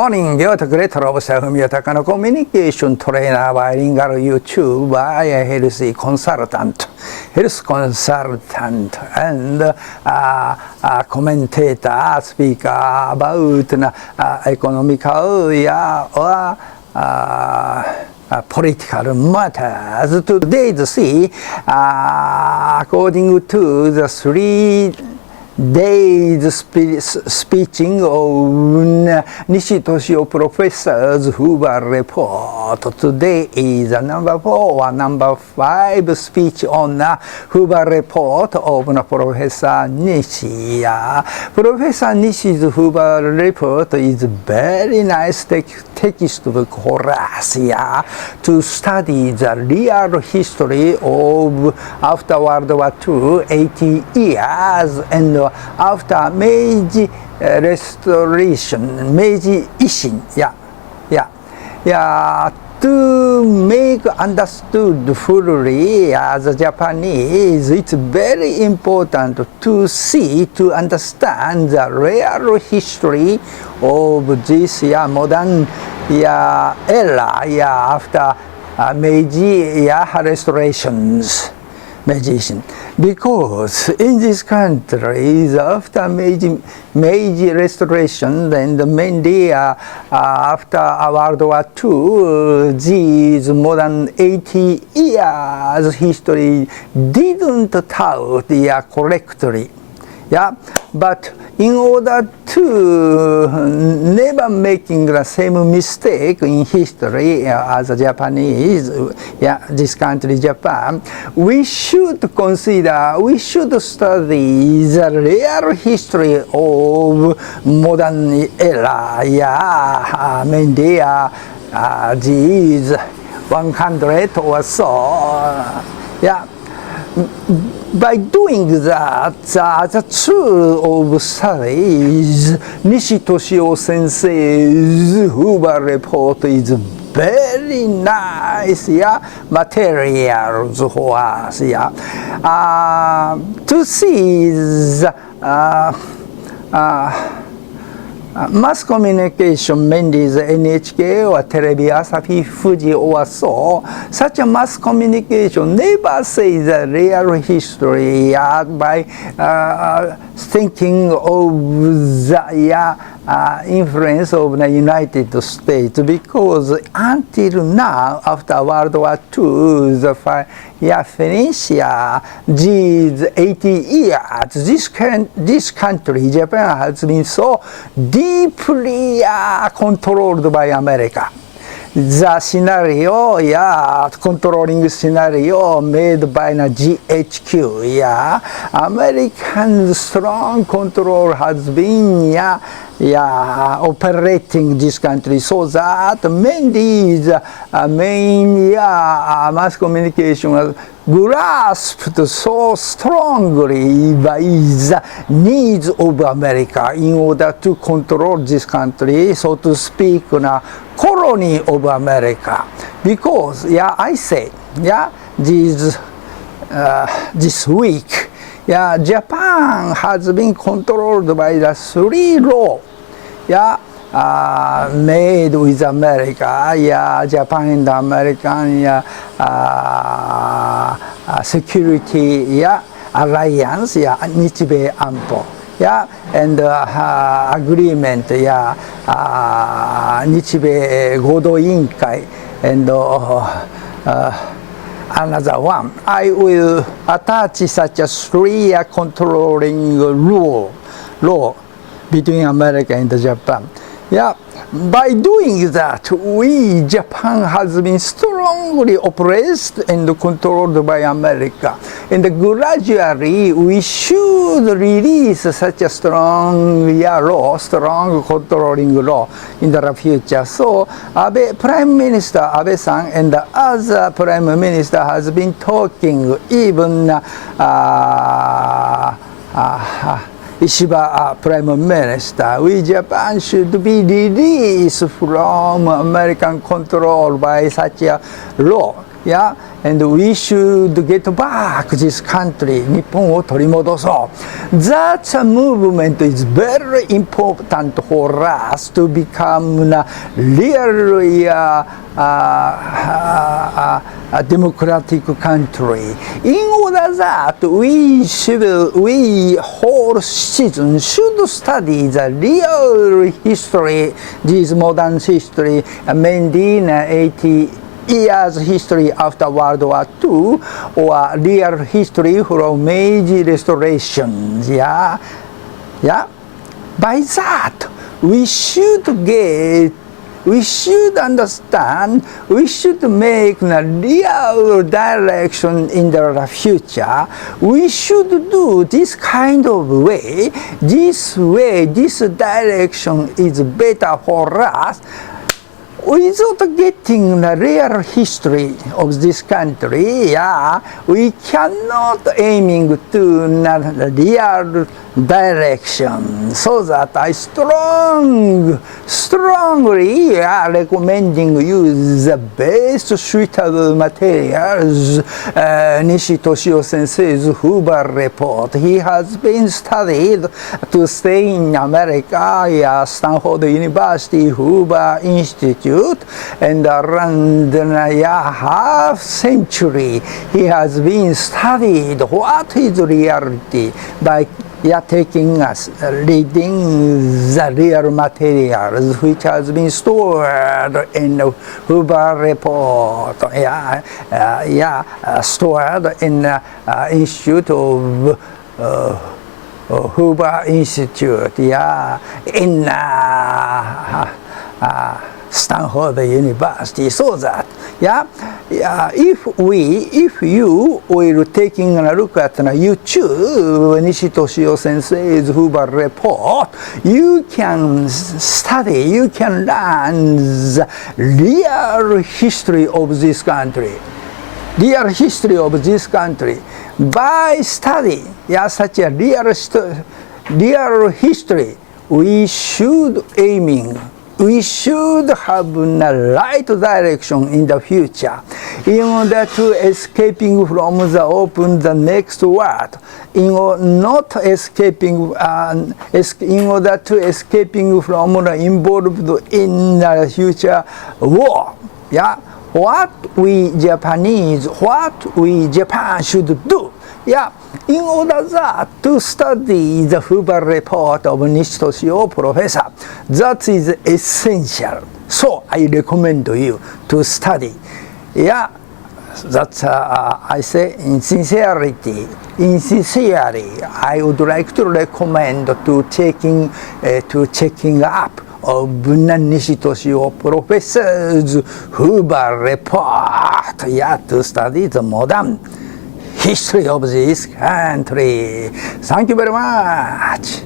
morning. ようとくれとろぶさふみよたかのコミュニケーショントレーナー、バイリンガル YouTuber, ヘルスコンサルタント、and commentator, speaker about economical political matters. Today, see, according to the 3 days speeching of 西敏夫 professor's HOOVE report. Today is number 4 or number 5 speech on HOOVE report of Professor Nishi. Professor Nishi's HOOVE report is very nice textbook for us to study the real history of after World War II, 80 years, and after Meiji restoration, Meiji Ishin, to make understood fully as a Japanese, it's very important to see, to understand the real history of this modern era after Meiji restorations. Because in this country, after Meiji restoration and mainly after World War II, these more 80 years history didn't tell correctly. But in order to never making the same mistake in history as a Japanese, this country Japan, we should consider, we should study the real history of modern era, mainly these 100 or so. By doing that, the tool of studies, Nishi Toshio Sensei's HOOVE report is very nice materials for us to see the mass communication, mainly the NHK or Terebi Asahi Fuji or so, such a mass communication never say the real history by thinking of the influence of the United States, because until now, after World War II, the finish these 80 years, this country, Japan, has been so deeply controlled by America. The scenario, controlling scenario made by the GHQ, American strong control has been, operating this country, so that mainly the main mass communication was grasped so strongly by the needs of America in order to control this country, so to speak, colony of America. Because, I say, this week, Japan has been controlled by the 3 laws made with America, Japan and American security alliance, Nichibei Anpo, and agreement, Nichibei Godo Inkai, and another one. I will attach such a 3 controlling law between America and Japan. By doing that, we, Japan, has been strongly oppressed and controlled by America. And gradually, we should release such a strong law, strong controlling law in the future. So, Prime Minister Abe-san and the other Prime Minister has been talking, even Ishiba Prime Minister, we Japan should be released from American control by such a law. Yeah, and we should get back this country, 日本を取り戻そう。That movement is very important for us to become a really a democratic country. In order that we whole citizens should study the real history, this modern history, mainly in 80 years history after World War II, or real history from Meiji restoration. Yeah. By that, we should understand, we should make a real direction in the future. We should do this kind of way, this direction is better for us. Without getting the real history of this country, we cannot aiming to the real direction. So that I strongly recommending you the best suitable materials. Nishi Toshio Sensei's HOOVE Report. He has been studied to stay in America, Stanford University, Hoover Institute, and around half century he has been studied what is reality by taking us reading the real materials which has been stored in the HOOVE Report, stored in the Institute of Hoover Institute, in Stanford University. So that if you will taking a look at YouTube Nishi Toshio Sensei's HOOVE Report, you can study, you can learn the real history of this country. Real history of this country by study such a real history. We should have the right direction in the future in order to escaping from the open the next world, in order to escaping from the involved in the future war. What we Japan should do. In order that to study the HOOVE Report of Nishi Toshio professor, that is essential. So I recommend you to study. That's I say sincerely, I would like to recommend to checking up of Nishi Toshio professor's HOOVE Report, to study the modern history of this country. Thank you very much.